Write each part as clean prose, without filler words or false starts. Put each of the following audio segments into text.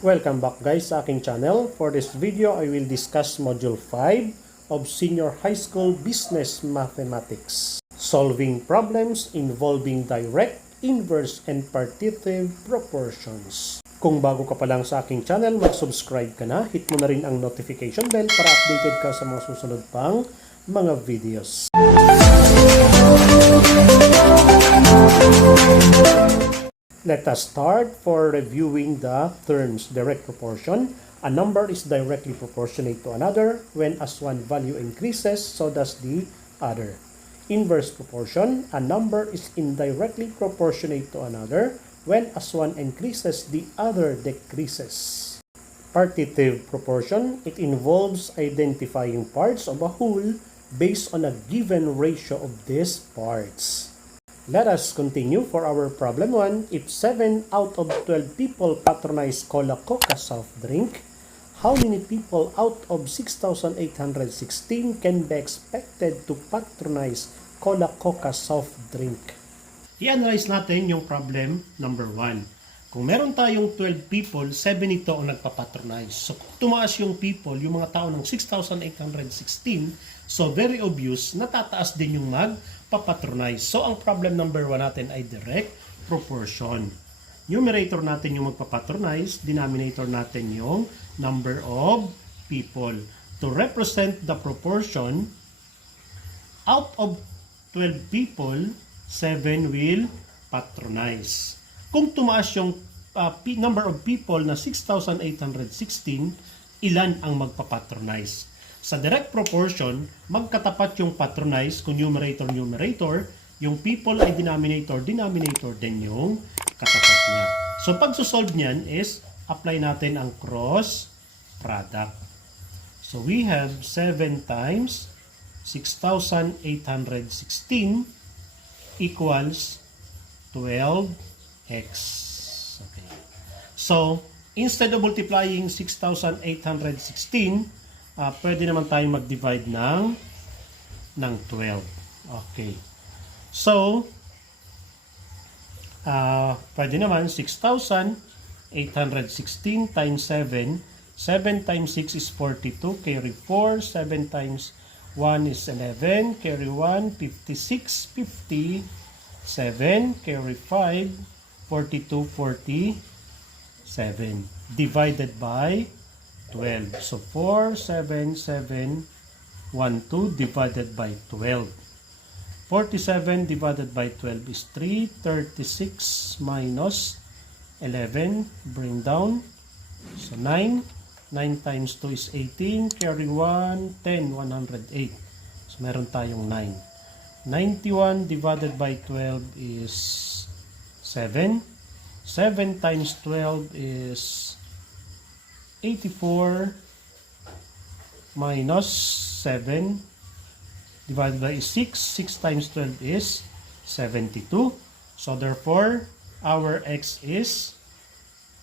Welcome back guys sa aking channel. For this video, I will discuss Module 5 of Senior High School Business Mathematics. Solving problems involving direct, inverse, and partitive proportions. Kung bago ka pa lang sa aking channel, mag-subscribe ka na. Hit mo na rin ang notification bell para updated ka sa mga susunod pang mga videos. Let us start for reviewing the terms. Direct proportion. A number is directly proportionate to another. When as one value increases, so does the other. Inverse proportion. A number is indirectly proportionate to another. When as one increases, the other decreases. Partitive proportion. It involves identifying parts of a whole based on a given ratio of these parts. Let us continue for our problem 1. If 7 out of 12 people patronize Coca-Cola soft drink, how many people out of 6,816 can be expected to patronize Coca-Cola soft drink? I-analyze natin yung problem number 1. Kung meron tayong 12 people, 7 ito ang nagpapatronize. So kung tumaas yung people, yung mga tao ng 6,816, so very obvious, natataas din yung magpapatronize. So ang problem number 1 natin ay direct proportion. Numerator natin yung magpapatronize, denominator natin yung number of people. To represent the proportion, out of 12 people, 7 will patronize. Kung tumaas yung number of people na 6,816, ilan ang magpapatronize? Sa direct proportion, magkatapat yung patronize kung numerator, yung people ay denominator din yung katapat niya. So pag-solve niyan is, apply natin ang cross product. So we have 7 times 6,816 equals 12x. Okay. So, instead of multiplying 6,816, pwede naman tayong mag-divide ng 12. Okay. So, pwede naman 6,816 times 7. 7 times 6 is 42. Carry 4. 7 times 1 is 11. Carry 1. 56. 50. 7. Carry 5. 42. 47. Divided by 12. So 4, 7, 7, 1, 2 divided by 12. 47 divided by 12 is 3. 36 minus 11. Bring down. So 9. 9 times 2 is 18. Carry 1. 10. 108. So meron tayong 9. 91 divided by 12 is 7. 7 times 12 is 84 minus 7 divided by 6. 6 times 12 is 72. So therefore, our x is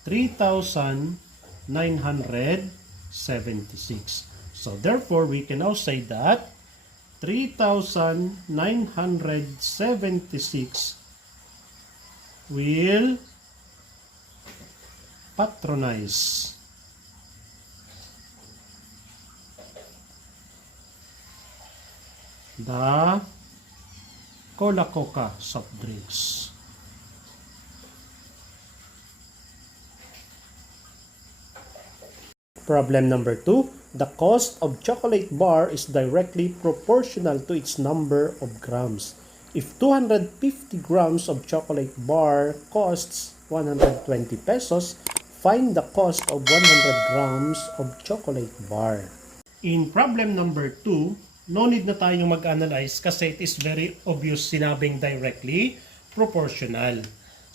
3,976. So therefore, we can now say that 3,976 will patronize the Coca-Cola soft drinks. Problem number 2. The cost of chocolate bar is directly proportional to its number of grams. If 250 grams of chocolate bar costs 120 pesos, find the cost of 100 grams of chocolate bar. In problem number 2, no need na tayong mag-analyze kasi it is very obvious sinabing directly proportional.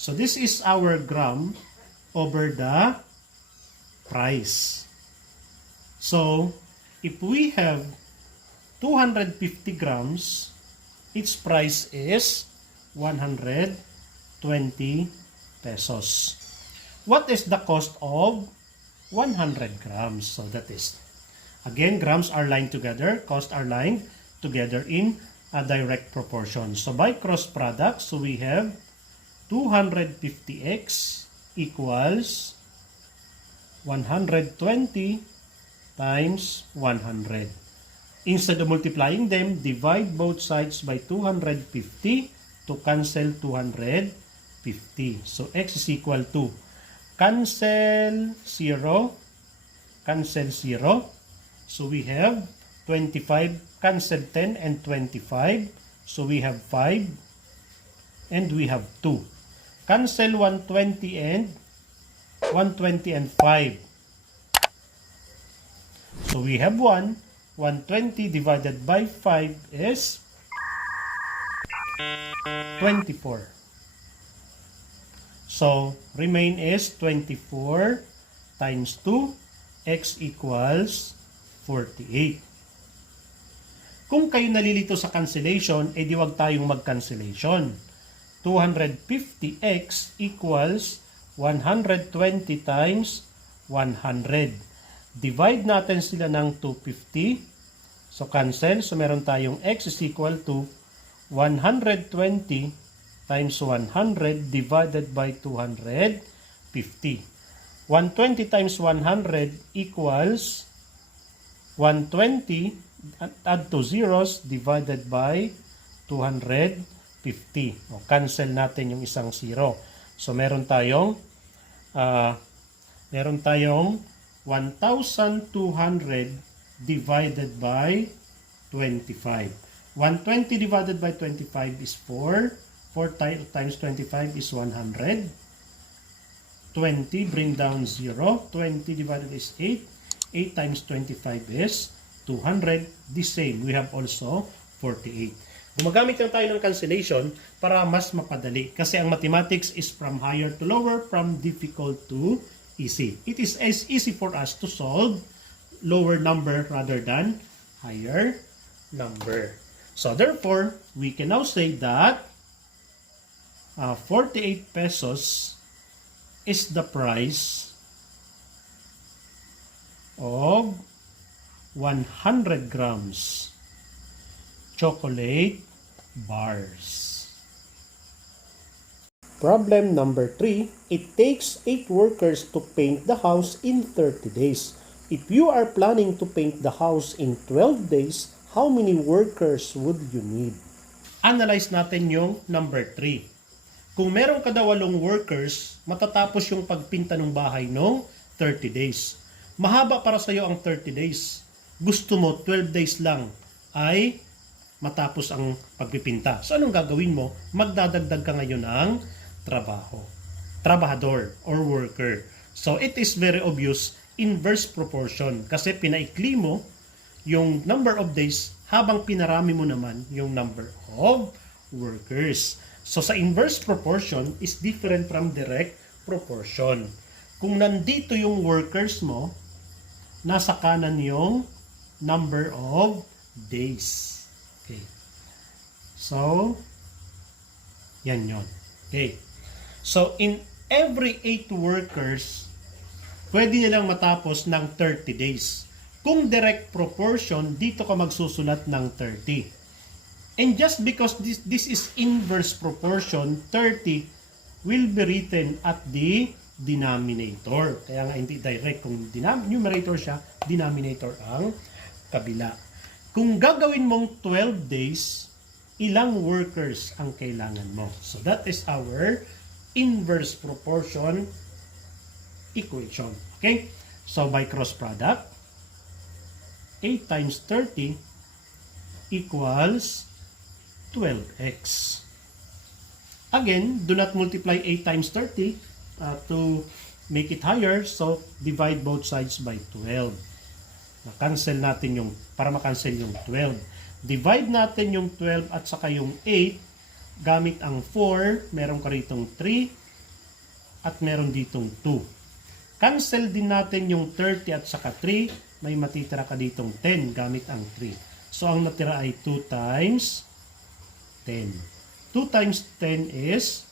So this is our gram over the price. So if we have 250 grams, its price is 120 pesos. What is the cost of 100 grams? So that is, again, grams are lined together, costs are lined together in a direct proportion. So by cross product, so we have 250x equals 120 times 100. Instead of multiplying them, divide both sides by 250 to cancel 250. So x is equal to cancel 0, cancel 0. So we have 25, cancel 10 and 25. So we have 5 and we have 2. Cancel 120 and 5. So we have 1. 120 divided by 5 is 24. So remain is 24 times 2, x equals 48. Kung kayo nalilito sa cancellation, di wag tayong mag-cancellation. 250x equals 120 times 100. Divide natin sila ng 250. So cancel. So meron tayong x is equal to 120 times 100 divided by 250. 120 times 100 equals 120, add to zeros, divided by 250. O, cancel natin yung isang zero. So meron tayong 1,200 divided by 25. 120 divided by 25 is 4. 4 times 25 is 100. 20, bring down 0. 20 divided is 8. 8 times 25 is 200. The same, we have also 48. Gumagamit lang tayo ng cancellation para mas mapadali. Kasi ang mathematics is from higher to lower, from difficult to easy. It is as easy for us to solve lower number rather than higher number. So therefore, we can now say that 48 pesos is the price of 100 grams chocolate bars. Problem number 3. It takes 8 workers to paint the house in 30 days. If you are planning to paint the house in 12 days, how many workers would you need? Analyze natin yung number 3. Kung meron ka daw 8 workers, matatapos yung pagpinta ng bahay nung 30 days. Mahaba para sa iyo ang 30 days. Gusto mo 12 days lang ay matapos ang pagpipinta. So anong gagawin mo? Magdadagdag ka ngayon ng trabahador or worker. So it is very obvious, inverse proportion, kasi pinaikli mo yung number of days habang pinarami mo naman yung number of workers. So sa inverse proportion is different from direct proportion. Kung nandito yung workers mo, nasa kanan yung number of days. Okay. So yan yon. Okay. So, in every 8 workers, pwede nilang matapos ng 30 days. Kung direct proportion, dito ka magsusulat ng 30. And just because this is inverse proportion, 30 will be written at the denominator. Kaya nga hindi direct. Kung numerator siya, denominator ang kabila. Kung gagawin mong 12 days, ilang workers ang kailangan mo? So, that is our inverse proportion equation. Okay? So, by cross product, 8 times 30 equals 12x. Again, do not multiply 8 times 30 to make it higher. So, divide both sides by 12. Na-cancel natin yung, para ma-cancel yung 12. Divide natin yung 12 at saka yung 8 gamit ang 4, meron ka ritong 3 at meron ditong 2. Cancel din natin yung 30 at saka 3, may matitira ka ditong 10 gamit ang 3. So ang natira ay 2 times 10. 2 times 10 is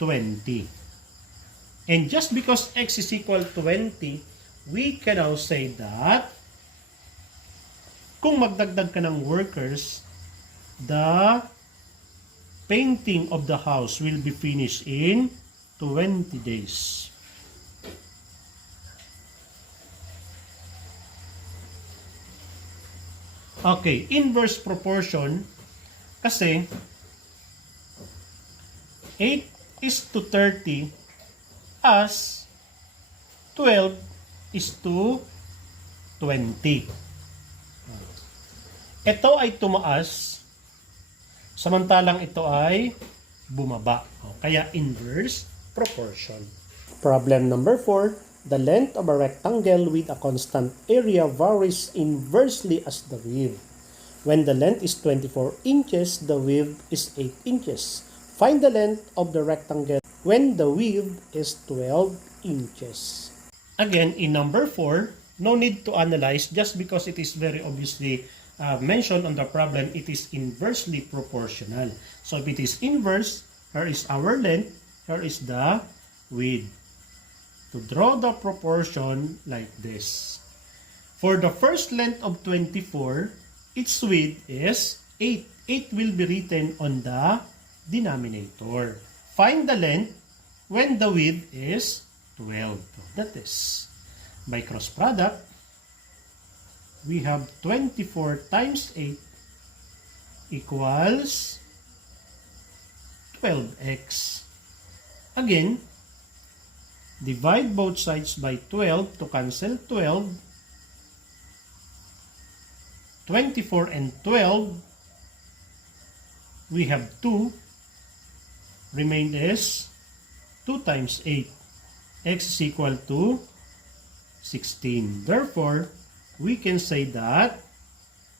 20. And just because x is equal to 20, we can now say that kung magdagdag ka ng workers, the painting of the house will be finished in 20 days. Okay, inverse proportion kasi 8:30 as 12:20. Ito ay tumaas, samantalang ito ay bumaba. Kaya inverse proportion. Problem number 4. The length of a rectangle with a constant area varies inversely as the width. When the length is 24 inches, the width is 8 inches. Find the length of the rectangle when the width is 12 inches. Again, in number 4, no need to analyze just because it is very obviously mentioned on the problem, it is inversely proportional. So if it is inverse, here is our length, here is the width. To draw the proportion like this. For the first length of 24, its width is 8. 8 will be written on the denominator. Find the length when the width is 12. That is, by cross product, we have 24 times 8 equals 12x. Again, divide both sides by 12 to cancel 12. 24 and 12, we have 2. Remain is 2 times 8. X is equal to 16. Therefore, we can say that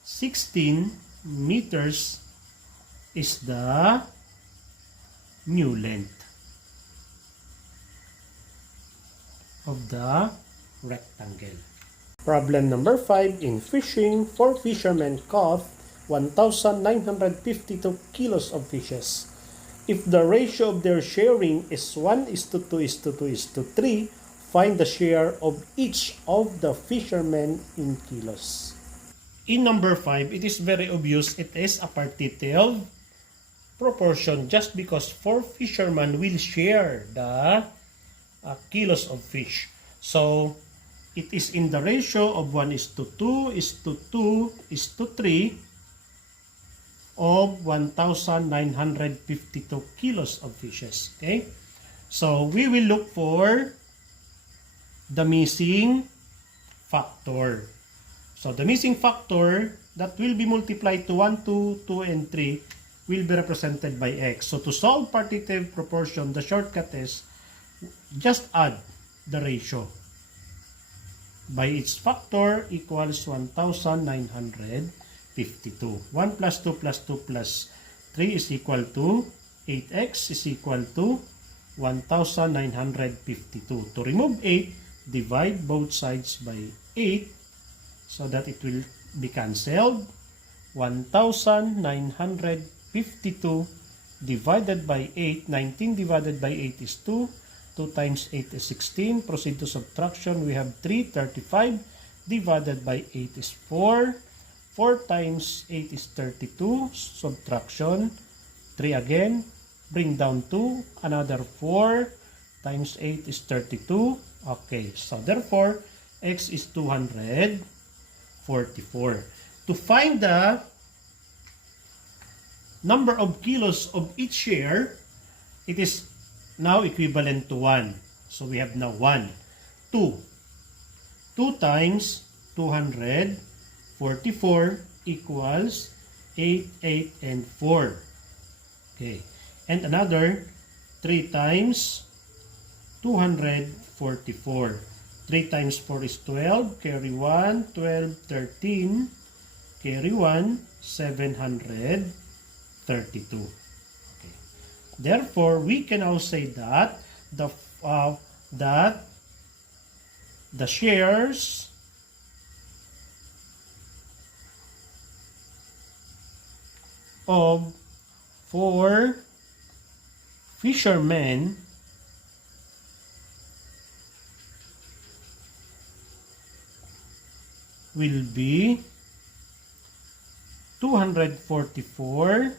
16 meters is the new length of the rectangle. Problem number 5. In fishing, 4 fishermen caught 1,952 kilos of fishes. If the ratio of their sharing is 1:2:2:3, find the share of each of the fishermen in kilos. In number 5, it is very obvious it is a partitive proportion just because 4 fishermen will share the kilos of fish. So, it is in the ratio of 1:2:2:3 of 1,952 kilos of fishes. Okay? So, we will look for the missing factor. So, the missing factor that will be multiplied to 1, 2, 2, and 3 will be represented by x. So, to solve partitive proportion, the shortcut is just add the ratio by its factor equals 1,952. 1 plus 2 plus 2 plus 3 is equal to 8x is equal to 1,952. To remove 8, divide both sides by 8 so that it will be cancelled. 1,952 divided by 8, 19 divided by 8 is 2. 2 times 8 is 16. Proceed to subtraction. We have 3. 35 divided by 8 is 4. 4 times 8 is 32. Subtraction. 3 again. Bring down 2. Another 4 times 8 is 32. Okay. So therefore, x is 244. To find the number of kilos of each share, it is now equivalent to 1. So we have now 1. 2. 2 times 244 equals 8, 8, and 4. Okay. And another 3 times 244. 3 times 4 is 12. Carry 1. 12, 13. Carry 1. 732. Therefore, we can now say that the shares of 4 fishermen will be 244,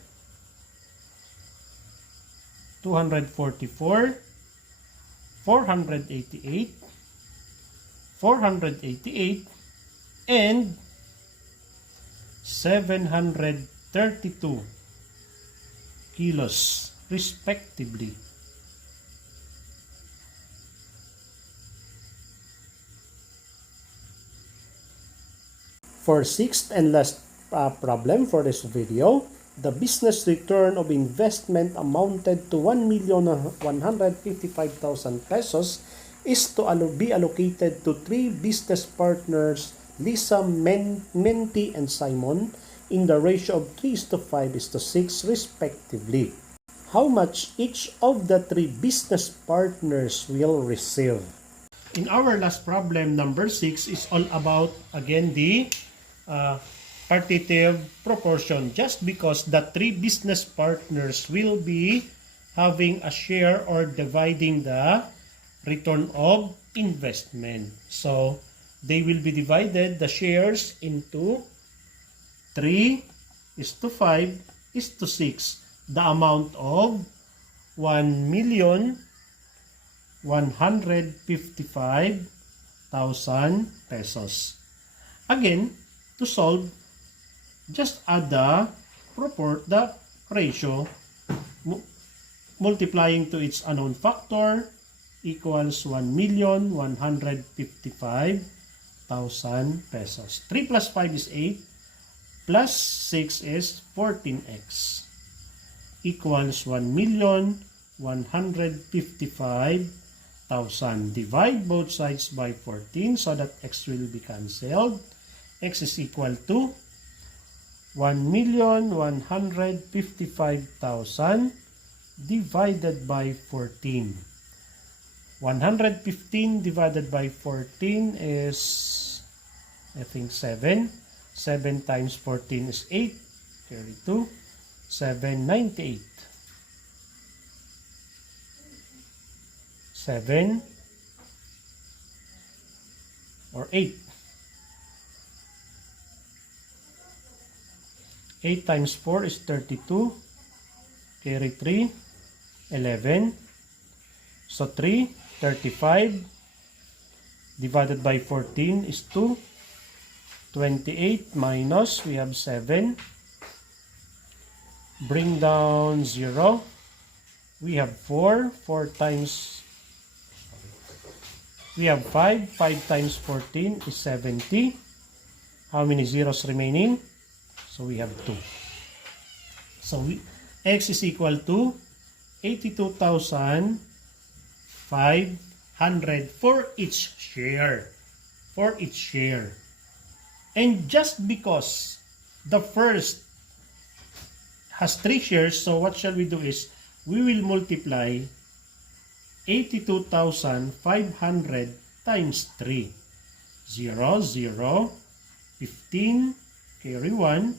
488, 488, and 732 kilos respectively. For sixth and last problem for this video, the business return of investment amounted to 1,155,000 pesos is to be allocated to three business partners, Lisa, Menti, and Simon, in the ratio of 3:5:6 respectively. How much each of the three business partners will receive? In our last problem, number 6 is all about, again, the partitive proportion, just because the three business partners will be having a share or dividing the return of investment. So they will be divided the shares into 3:5:6, the amount of 1,155,000 pesos. Again, to solve, just add the ratio, multiplying to its unknown factor, equals 1,155,000 pesos. 3 plus 5 is 8, plus 6 is 14x, equals 1,155,000. Divide both sides by 14 so that x will be cancelled. X is equal to 1,155,000 divided by 14. 115 divided by 14 is, I think, 7. 7 times 14 is 8. Carry 2. 798. 7 or 8. 8 times 4 is 32. Carry 3. 11. So 3. 35 divided by 14 is 2. 28 minus, we have 7. Bring down 0. We have 4. 4 times, we have 5. 5 times 14 is 70. How many zeros remaining? So we have 2. So x is equal to 82,500 for each share. For each share. And just because the first has 3 shares, so what shall we do is, we will multiply 82,500 times 3. 0, 0, 15, carry 1,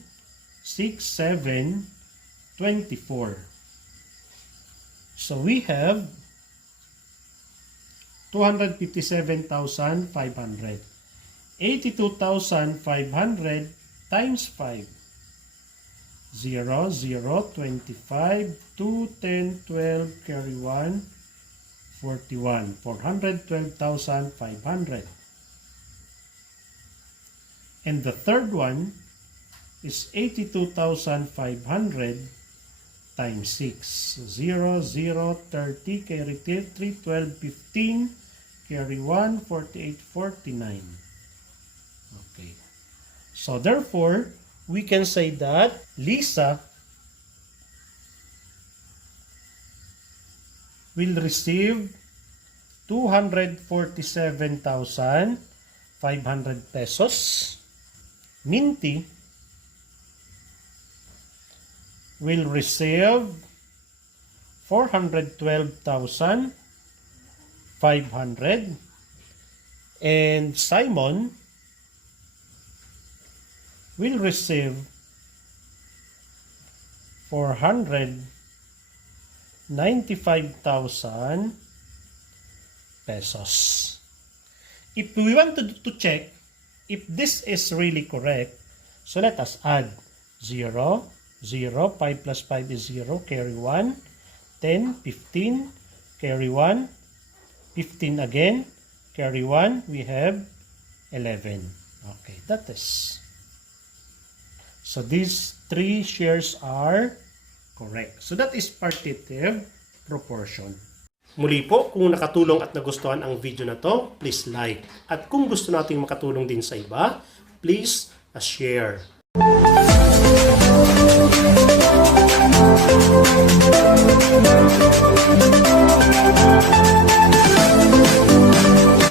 6, 7, 24. So we have 257,500. 82,500 times 5. 0, 0, 25, 2, 10, 12, carry 1, 41. 412,500. And the third one is 82,500 times 6. 0, 0, 30, carry 3, 12, 15, carry 1, 48, 49. Okay. So therefore, we can say that Lisa will receive 247,500 pesos. Minty will receive 412,500, and Simon will receive 495,000 pesos. If we want to check if this is really correct, so let us add 0, 0, 5 plus 5 is 0, carry 1, 10, 15, carry 1, 15 again, carry 1, we have 11. Okay, that is. So these three shares are correct. So that is partitive proportion. Muli po, kung nakatulong at nagustuhan ang video na to, please like. At kung gusto nating makatulong din sa iba, please share.